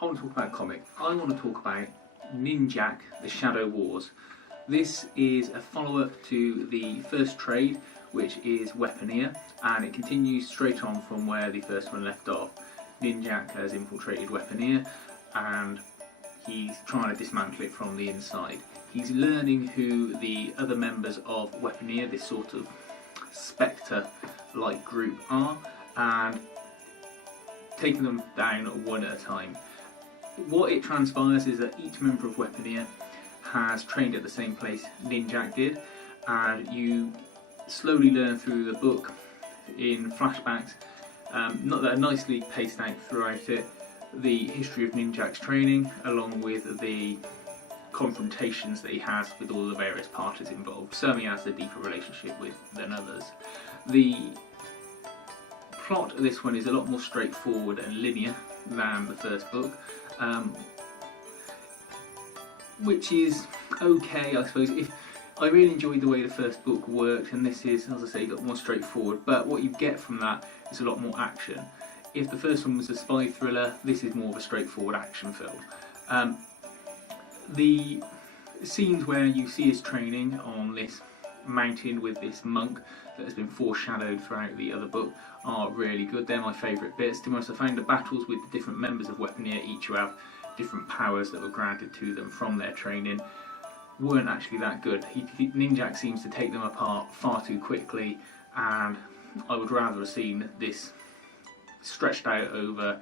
I want to talk about a comic. I want to talk about Ninjak, The Shadow Wars. This is a follow-up to the first trade, which is Weaponeer, and it continues straight on from where the first one left off. Ninjak has infiltrated Weaponeer and he's trying to dismantle it from the inside. He's learning who the other members of Weaponeer, this sort of Spectre-like group, are, and taking them down one at a time. What it transpires is that each member of Weaponeer has trained at the same place Ninjak did, and you slowly learn through the book in flashbacks, not that are nicely paced out throughout it, the history of Ninjak's training, along with the confrontations that he has with all the various parties involved. Certainly has a deeper relationship with than others. The plot of this one is a lot more straightforward and linear than the first book, which is okay, I suppose. If I really enjoyed the way the first book worked, and this is, as I say, a lot more straightforward, but what you get from that is a lot more action. If the first one was a spy thriller, this is more of a straightforward action film. The scenes where you see his training on this mountain with this monk that has been foreshadowed throughout the other book are really good. They're my favourite bits. To be honest, I found the battles with the different members of Weaponeer, each who have different powers that were granted to them from their training, weren't actually that good. Ninjak seems to take them apart far too quickly, and I would rather have seen this stretched out over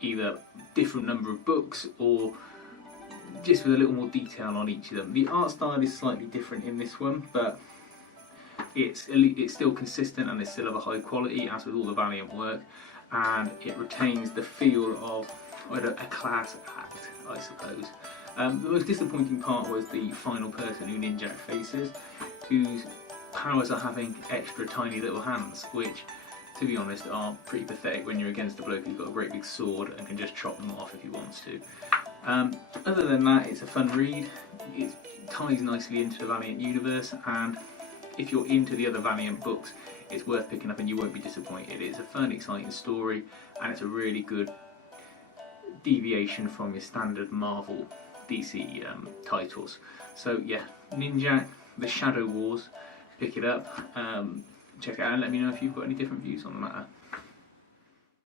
either different number of books or just with a little more detail on each of them. The art style is slightly different in this one, but it's still consistent and it's still of a high quality, as with all the Valiant work, and it retains the feel of a class act, I suppose. The most disappointing part was the final person who Ninjak faces, whose powers are having extra tiny little hands, which, to be honest, are pretty pathetic when you're against a bloke who's got a great big sword and can just chop them off if he wants to. Other than that, it's a fun read. It ties nicely into the Valiant universe, and if you're into the other Valiant books, it's worth picking up and you won't be disappointed. It's a fun, exciting story, and it's a really good deviation from your standard Marvel DC titles. So yeah, Ninjak, The Shadow Wars, pick it up, check it out and let me know if you've got any different views on the matter.